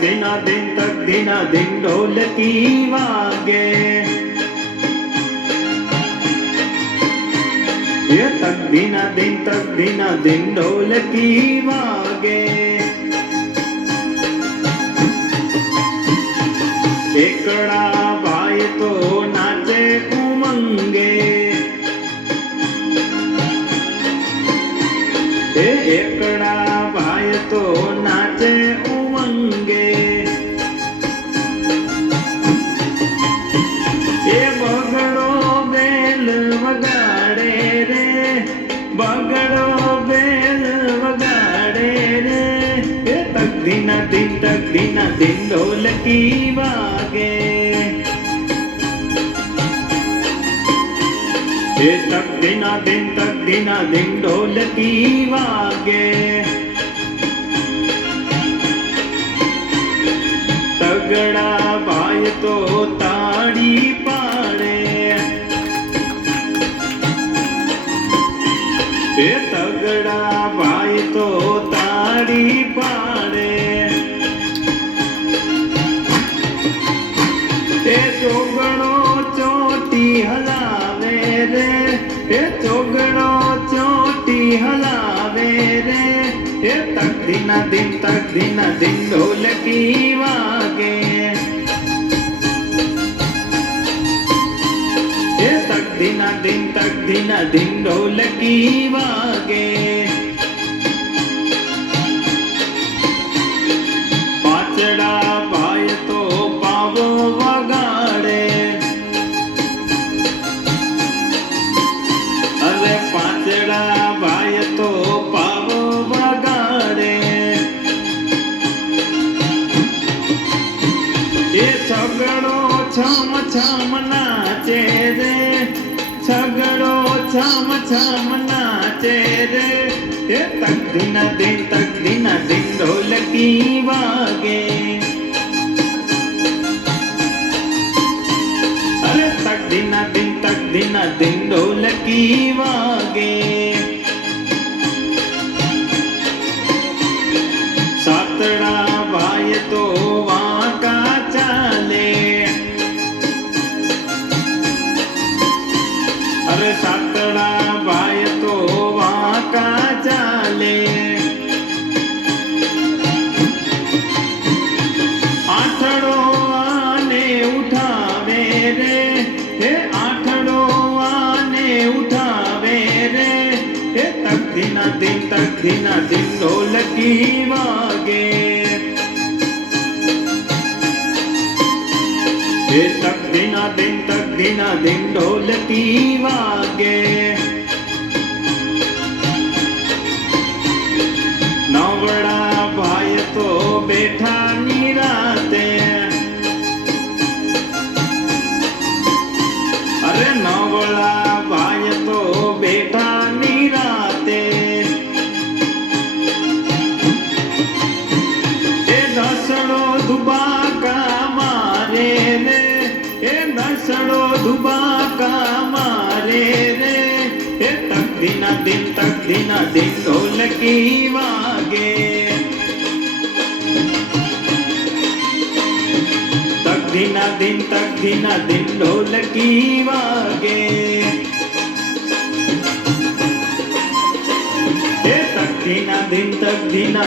तक दिना दिन ढोलकी वागे ये तक दिना दिन ढोलकी वागे एकड़ा भाई तो नाचे उमंगे एकड़ा भाई तो नाचे उमंगे ए बगड़ो बेल वगाड़े रे बगड़ो बेल वगाड़े रे ए तक दिना दिन ढोलकी वागे ए तक दिना दिन ढोलकी वागे तगड़ा भाई तो ताड़ी पाड़े ए तगड़ा भाई तो ताड़ी पाड़े ए चोगड़ो चोटी हलावे रे ए चोगड़ो चोटी हलावे रे ए तक दिना दिन ढोलकी वागे ए तक दिना दिन ढोलकी वागे पाचड़ा भाई तो पावो वगाड़े अरे पाचड़ा भाई तो पावो वगाड़े ये छगड़ो छम नाचे रे छगड़ो छम नाचे रे ये तक दिना दिन ढोलकी वागे अरे तक दिना दिन ढोलकी वागे सातड़ा भाई तो वाका चाले अरे सातड़ा भाई तो वाका चाले आठड़ो आने उठावे रे हे आठड़ो आने उठावे रे हे तक दिना दिन ढोलकी वागे हे तक दिना दिन ढोलकी वागे नवड़ा भाई तो बैठा निराते अरे नवड़ा भाई तो बैठा निराते ए दसड़ो दुबाका मारे रे ए दसड़ो दुबाका मारे रे ए तक दिना दिन ढोलकी वागे तक दिना दिन ढोलकी वागे ए तक दिना